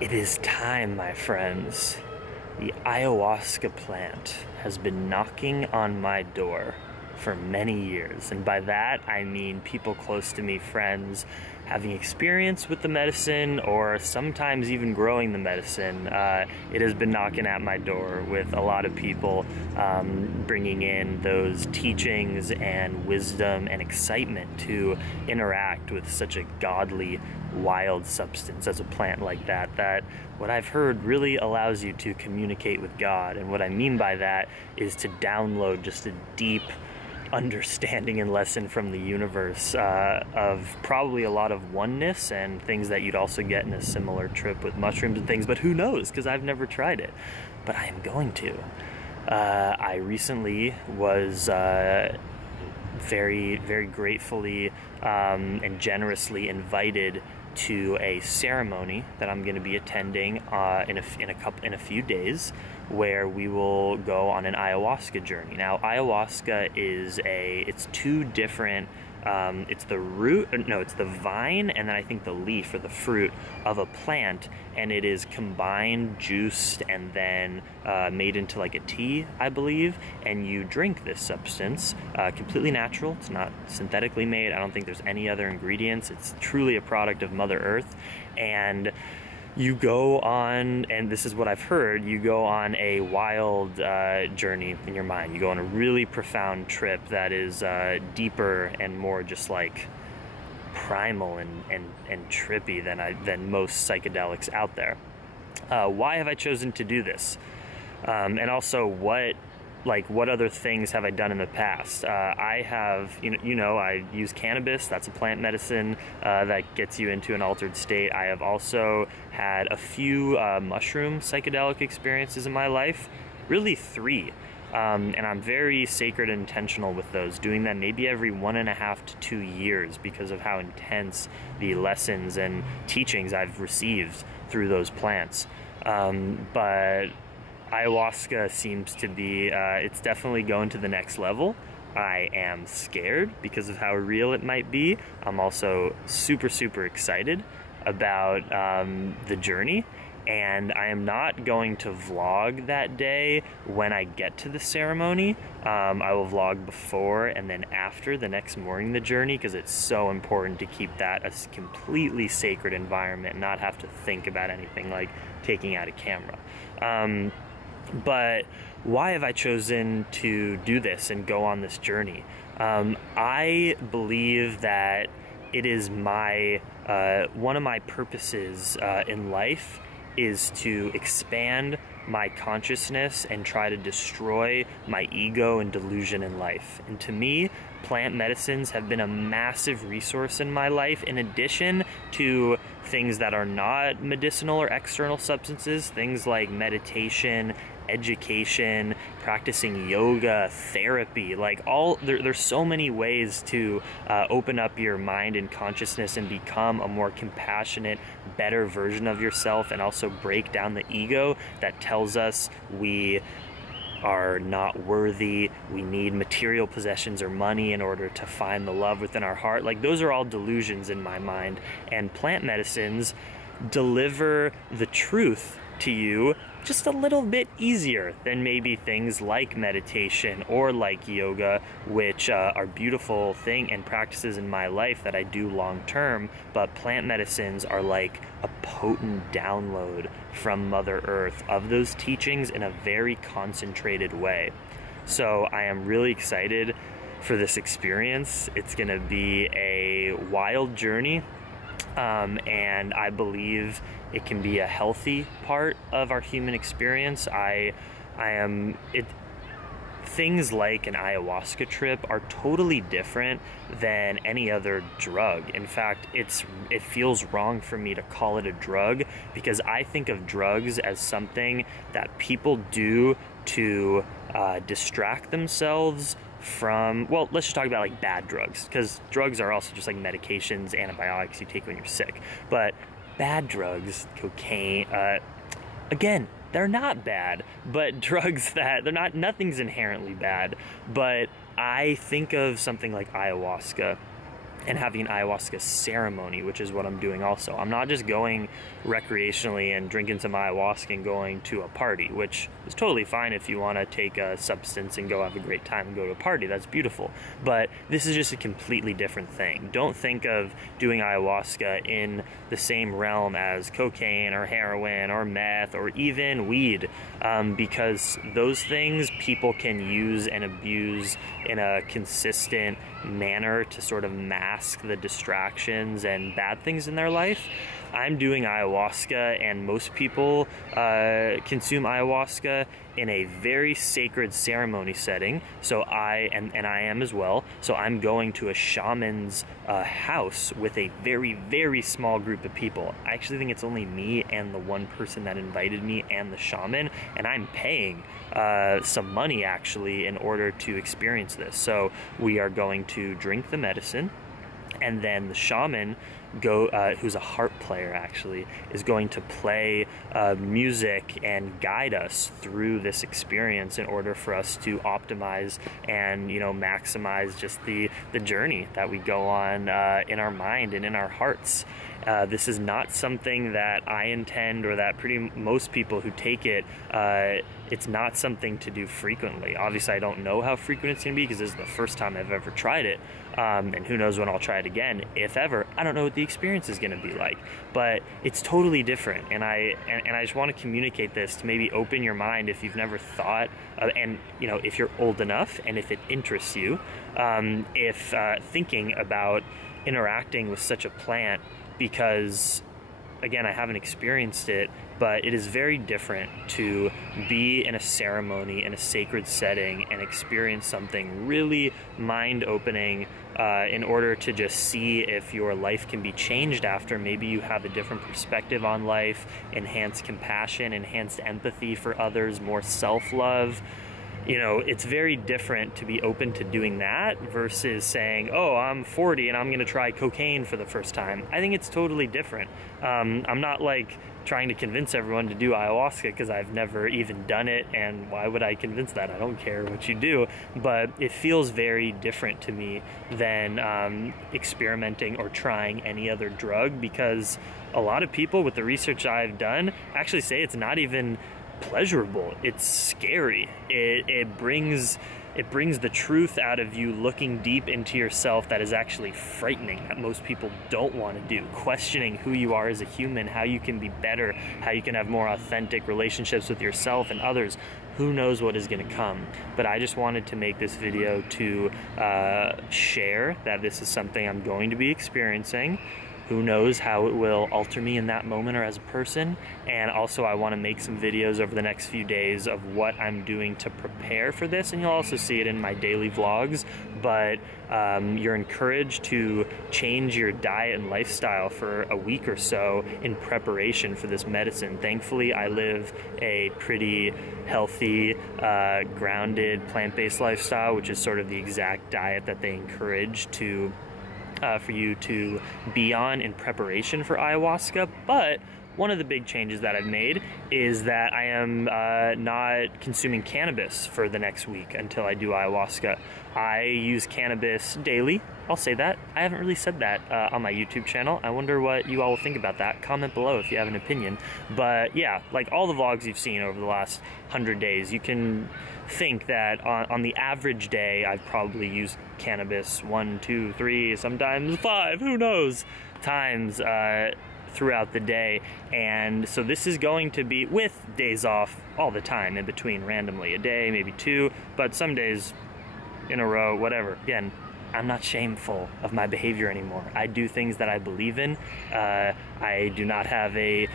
It is time, my friends. The ayahuasca plant has been knocking on my door for many years, and by that I mean people close to me, friends, having experience with the medicine or sometimes even growing the medicine. It has been knocking at my door with a lot of people bringing in those teachings and wisdom and excitement to interact with such a godly, wild substance as a plant like that, that what I've heard really allows you to communicate with God. And what I mean by that is to download just a deep understanding and lesson from the universe of probably a lot of oneness and things that you'd also get in a similar trip with mushrooms and things, but who knows, because I've never tried it, but I am going to. I recently was very, very gratefully and generously invited to a ceremony that I'm going to be attending in a few days, where we will go on an ayahuasca journey. Now, ayahuasca it's two different. It's the root, no, it's the vine, and then I think the leaf or the fruit of a plant, and it is combined, juiced, and then made into like a tea, I believe, and you drink this substance, completely natural. It's not synthetically made. I don't think there's any other ingredients. It's truly a product of Mother Earth, and you go on, and this is what I've heard, you go on a wild journey in your mind. You go on a really profound trip that is deeper and more just like primal and trippy than most psychedelics out there. Why have I chosen to do this? And also, what other things have I done in the past? I have, I use cannabis. That's a plant medicine that gets you into an altered state. I have also had a few mushroom psychedelic experiences in my life, really 3. And I'm very sacred and intentional with those, doing them maybe every 1.5 to 2 years because of how intense the lessons and teachings I've received through those plants. But ayahuasca seems to be, it's definitely going to the next level. I am scared because of how real it might be. I'm also super, super excited about the journey. And I am not going to vlog that day when I get to the ceremony. I will vlog before and then after, the next morning, the journey, because it's so important to keep that a completely sacred environment and not have to think about anything like taking out a camera. But why have I chosen to do this and go on this journey? I believe that it is one of my purposes in life is to expand my consciousness and try to destroy my ego and delusion in life. And to me, plant medicines have been a massive resource in my life, in addition to things that are not medicinal or external substances, things like meditation, education, practicing yoga, therapy, there's so many ways to open up your mind and consciousness and become a more compassionate, better version of yourself, and also break down the ego that tells us we are not worthy, we need material possessions or money in order to find the love within our heart. Like, those are all delusions in my mind, and plant medicines deliver the truth to you just a little bit easier than maybe things like meditation or like yoga, which are beautiful thing and practices in my life that I do long term, but plant medicines are like a potent download from Mother Earth of those teachings in a very concentrated way. So I am really excited for this experience. It's gonna be a wild journey. And I believe it can be a healthy part of our human experience. Things like an ayahuasca trip are totally different than any other drug. In fact, it feels wrong for me to call it a drug, because I think of drugs as something that people do to distract themselves from, well, let's just talk about like bad drugs, because drugs are also just like medications, antibiotics you take when you're sick. But bad drugs, cocaine, again, they're not bad, but drugs that nothing's inherently bad. But I think of something like ayahuasca and having an ayahuasca ceremony, which is what I'm doing also. I'm not just going recreationally and drinking some ayahuasca and going to a party, which is totally fine if you want to take a substance and go have a great time and go to a party. That's beautiful. But this is just a completely different thing. Don't think of doing ayahuasca in the same realm as cocaine or heroin or meth or even weed, because those things people can use and abuse in a consistent manner to sort of mask the distractions and bad things in their life. I'm doing ayahuasca, and most people consume ayahuasca in a very sacred ceremony setting. So I am as well. So I'm going to a shaman's house with a very, very small group of people. I actually think it's only me and the one person that invited me and the shaman, and I'm paying some money actually in order to experience this. So we are going to drink the medicine, and then the shaman who's a harp player actually, is going to play music and guide us through this experience in order for us to optimize and, you know, maximize just the journey that we go on in our mind and in our hearts. This is not something that I intend, or that most people who take it, it's not something to do frequently. Obviously, I don't know how frequent it's going to be because this is the first time I've ever tried it, and who knows when I'll try it again, if ever. I don't know what the experience is going to be like, but it's totally different, and I just want to communicate this to maybe open your mind if you've never thought, and you know, if you're old enough and if it interests you, if thinking about interacting with such a plant, because again, I haven't experienced it, but it is very different to be in a ceremony, in a sacred setting, and experience something really mind-opening in order to just see if your life can be changed after. Maybe you have a different perspective on life, enhanced compassion, enhanced empathy for others, more self-love. You know, it's very different to be open to doing that versus saying, oh, I'm 40 and I'm going to try cocaine for the first time. I think it's totally different. I'm not like trying to convince everyone to do ayahuasca because I've never even done it, and why would I convince that? I don't care what you do, but it feels very different to me than experimenting or trying any other drug, because a lot of people with the research I've done actually say it's not even pleasurable. It's scary. It brings the truth out of you, looking deep into yourself, that is actually frightening, that most people don't want to do. Questioning who you are as a human, how you can be better, how you can have more authentic relationships with yourself and others. Who knows what is going to come? But I just wanted to make this video to share that this is something I'm going to be experiencing. Who knows how it will alter me in that moment or as a person. And also I want to make some videos over the next few days of what I'm doing to prepare for this, and you'll also see it in my daily vlogs. But you're encouraged to change your diet and lifestyle for a week or so in preparation for this medicine. Thankfully, I live a pretty healthy, grounded, plant-based lifestyle, which is sort of the exact diet that they encourage for you to be on in preparation for ayahuasca. But one of the big changes that I've made is that I am not consuming cannabis for the next week until I do ayahuasca. I use cannabis daily. I'll say that. I haven't really said that on my YouTube channel. I wonder what you all will think about that. Comment below if you have an opinion. But yeah, like all the vlogs you've seen over the last 100 days, you can think that on the average day, I've probably used cannabis 1, 2, 3, sometimes 5, who knows, times throughout the day. And so this is going to be with days off all the time in between, randomly, a day, maybe 2, but some days in a row, whatever. Again, I'm not shameful of my behavior anymore. I do things that I believe in. I do not have a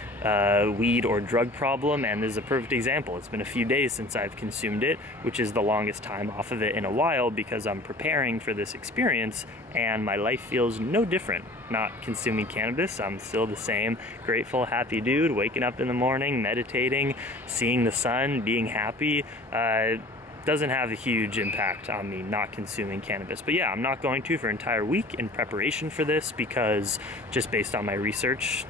weed or drug problem, and this is a perfect example. It's been a few days since I've consumed it, which is the longest time off of it in a while, because I'm preparing for this experience, and my life feels no different. Not consuming cannabis, I'm still the same grateful, happy dude, waking up in the morning, meditating, seeing the sun, being happy. Doesn't have a huge impact on me not consuming cannabis. But yeah, I'm not going to for an entire week in preparation for this, because just based on my research,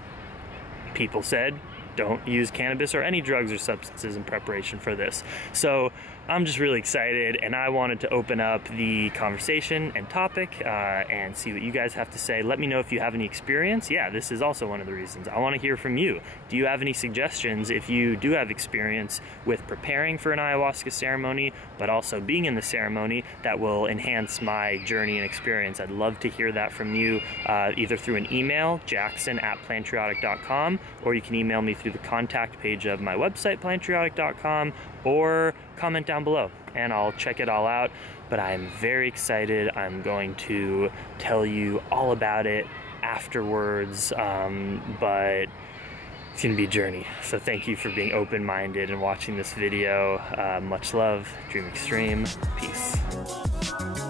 people said don't use cannabis or any drugs or substances in preparation for this. So I'm just really excited, and I wanted to open up the conversation and topic and see what you guys have to say. Let me know if you have any experience. Yeah, this is also one of the reasons. I want to hear from you. Do you have any suggestions if you do have experience with preparing for an ayahuasca ceremony, but also being in the ceremony that will enhance my journey and experience? I'd love to hear that from you, either through an email, jackson@plantriotic.com, or you can email me through the contact page of my website, plantriotic.com, or comment down below and I'll check it all out. But I'm very excited. I'm going to tell you all about it afterwards, but it's gonna be a journey. So thank you for being open-minded and watching this video. Much love, dream extreme, peace.